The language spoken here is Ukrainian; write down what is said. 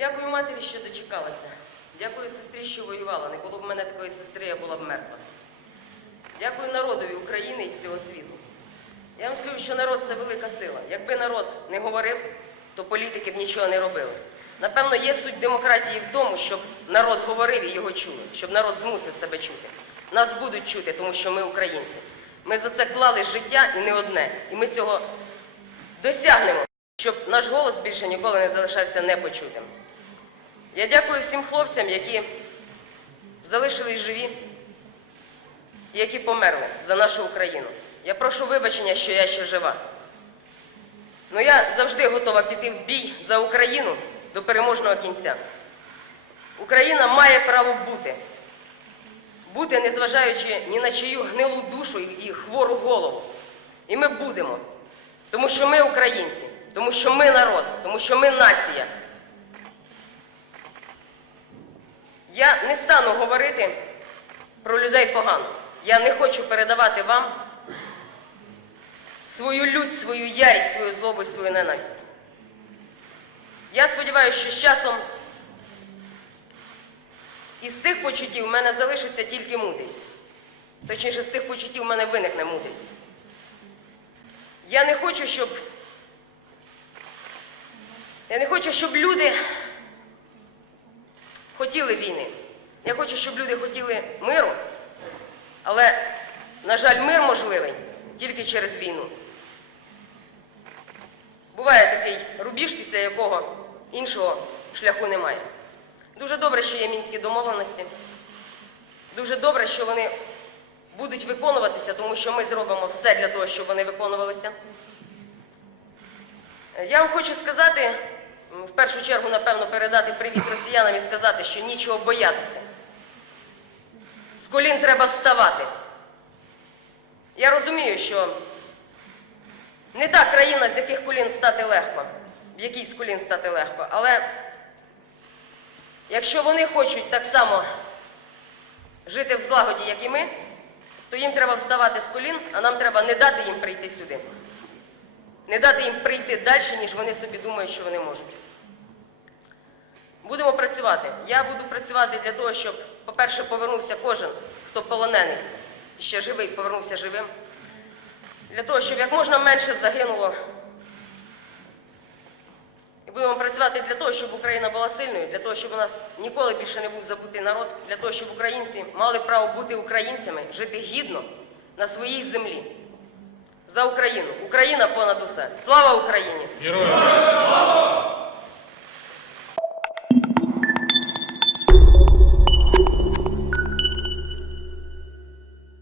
Дякую матері, що дочекалася. Дякую сестрі, що воювала. Не було б мене такої сестри, я була б мертва. Дякую народові України і всього світу. Я вам скажу, що народ це велика сила. Якби народ не говорив, то політики б нічого не робили. Напевно, є суть демократії в тому, щоб народ говорив і його чули, щоб народ змусив себе чути. Нас будуть чути, тому що ми українці. Ми за це клали життя і не одне. І ми цього досягнемо, щоб наш голос більше ніколи не залишався непочутим. Я дякую всім хлопцям, які залишились живі і які померли за нашу Україну. Я прошу вибачення, що я ще жива. Ну я завжди готова піти в бій за Україну до переможного кінця. Україна має право бути. Бути, незважаючи ні на чию гнилу душу і хвору голову. І ми будемо. Тому що ми українці, тому що ми народ, тому що ми нація. Я не стану говорити про людей погано. Я не хочу передавати вам свою лють, свою ярість, свою злобу свою ненависть. Я сподіваюся, що з часом із цих почуттів в мене залишиться тільки мудрість. Точніше, з цих почуттів в мене виникне мудрість. Я не хочу, щоб. Я не хочу, щоб люди хотіли війни. Я хочу, щоб люди хотіли миру, але, на жаль, мир можливий тільки через війну. Буває такий рубіж, після якого іншого шляху немає. Дуже добре, що є мінські домовленості. Дуже добре, що вони будуть виконуватися, тому що ми зробимо все для того, щоб вони виконувалися. Я вам хочу сказати, в першу чергу, напевно, передати привіт росіянам і сказати, що нічого боятися. З колін треба вставати. Я розумію, що не та країна, з яких колін стати легко, в якій з колін стати легко. Але якщо вони хочуть так само жити в злагоді, як і ми, то їм треба вставати з колін, а нам треба не дати їм прийти сюди. Не дати їм прийти далі, ніж вони собі думають, що вони можуть. Працювати. Я буду працювати для того, щоб, по-перше, повернувся кожен, хто полонений, і ще живий, повернувся живим. Для того, щоб як можна менше загинуло. І будемо працювати для того, щоб Україна була сильною, для того, щоб у нас ніколи більше не був забутий народ, для того, щоб українці мали право бути українцями, жити гідно на своїй землі. За Україну. Україна понад усе. Слава Україні! Героям!